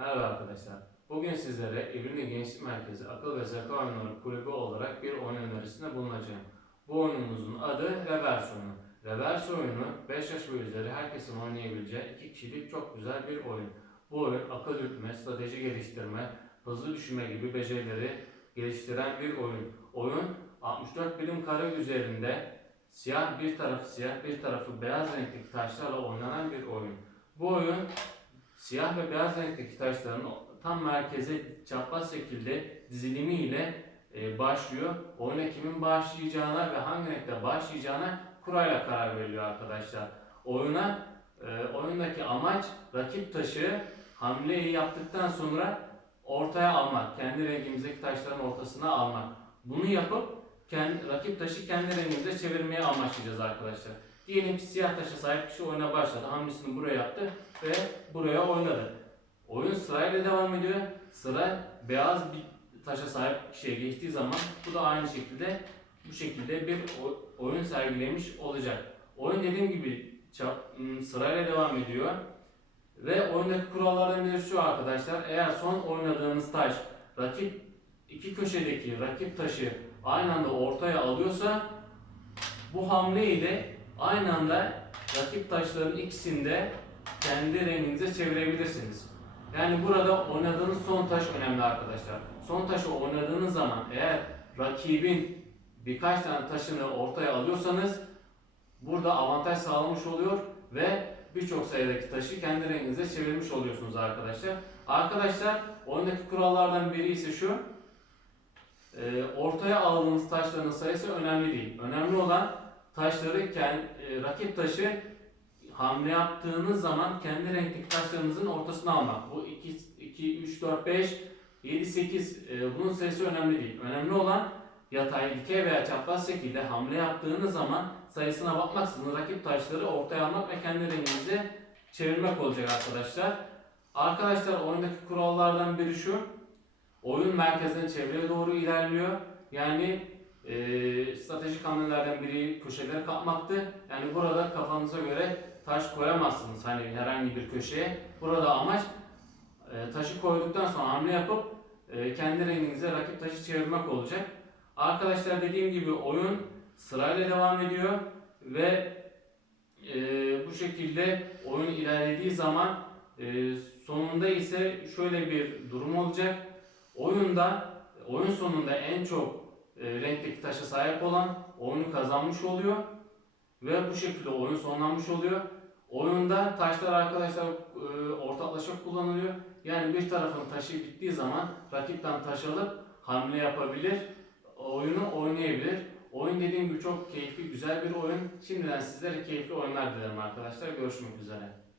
Merhaba arkadaşlar. Bugün sizlere Evrimli Gençlik Merkezi Akıl ve Zeka Oyunları Kulübü olarak bir oyun önerisinde bulunacağım. Bu oyunumuzun adı Reverse oyunu. Reverse oyunu 5 yaş ve üzeri herkesin oynayabileceği iki kişilik çok güzel bir oyun. Bu oyun akıl yürütme, strateji geliştirme, hızlı düşünme gibi becerileri geliştiren bir oyun. Oyun 64 birim kare üzerinde siyah bir tarafı siyah bir tarafı beyaz renkteki taşlarla oynanan bir oyun. Bu oyun siyah ve beyaz renkteki taşların tam merkeze çapraz şekilde dizilimi ile e, başlıyor. Oyuna kimin başlayacağına ve hangi renkte başlayacağına kurayla karar veriliyor arkadaşlar. Oyuna e, oyundaki amaç rakip taşı hamleyi yaptıktan sonra ortaya almak. Kendi rengimizdeki taşların ortasına almak. Bunu yapıp kendi, rakip taşı kendi rengimize çevirmeye amaçlayacağız arkadaşlar. Diyelim ki siyah taşa sahip kişi oyuna başladı. Hamlesini buraya yaptı ve buraya oynadı. Oyun sırayla devam ediyor. Sıra beyaz bir taşa sahip kişiye geçtiği zaman bu da aynı şekilde bu şekilde bir oyun sergilemiş olacak. Oyun dediğim gibi m, sırayla devam ediyor. Ve oyundaki kurallardan biri şu arkadaşlar. Eğer son oynadığınız taş rakip iki köşedeki rakip taşı aynı anda ortaya alıyorsa bu hamle ile aynı anda rakip taşların ikisini de kendi renginize çevirebilirsiniz. Yani burada oynadığınız son taş önemli arkadaşlar. Son taşı oynadığınız zaman eğer rakibin birkaç tane taşını ortaya alıyorsanız burada avantaj sağlamış oluyor ve birçok sayıdaki taşı kendi renginize çevirmiş oluyorsunuz arkadaşlar. Arkadaşlar oyundaki kurallardan biri ise şu. e, ortaya aldığınız taşların sayısı önemli değil. Önemli olan taşları kendi, rakip taşı hamle yaptığınız zaman kendi renkteki taşlarınızın ortasına almak. Bu 2, 2 3, 4, 5, 7, 8 e, bunun sayısı önemli değil. Önemli olan yatay, dikey veya çapraz şekilde hamle yaptığınız zaman sayısına bakmaksızın rakip taşları ortaya almak ve kendi renginize çevirmek olacak arkadaşlar. Arkadaşlar oyundaki kurallardan biri şu. Oyun merkezden çevreye doğru ilerliyor. Yani e, stratejik hamlelerden biri köşeleri kapmaktı. Yani burada kafanıza göre taş koyamazsınız hani herhangi bir köşeye. Burada amaç e, taşı koyduktan sonra hamle yapıp e, kendi renginize rakip taşı çevirmek olacak. Arkadaşlar dediğim gibi oyun sırayla devam ediyor ve e, bu şekilde oyun ilerlediği zaman e, sonunda ise şöyle bir durum olacak. Oyunda oyun sonunda en çok e, renkteki taşa sahip olan oyunu kazanmış oluyor ve bu şekilde oyun sonlanmış oluyor. Oyunda taşlar arkadaşlar e, ortaklaşa kullanılıyor. Yani bir tarafın taşı bittiği zaman rakipten taş alıp hamle yapabilir, oyunu oynayabilir. Oyun dediğim gibi çok keyifli, güzel bir oyun. Şimdiden sizlere keyifli oyunlar dilerim arkadaşlar. Görüşmek üzere.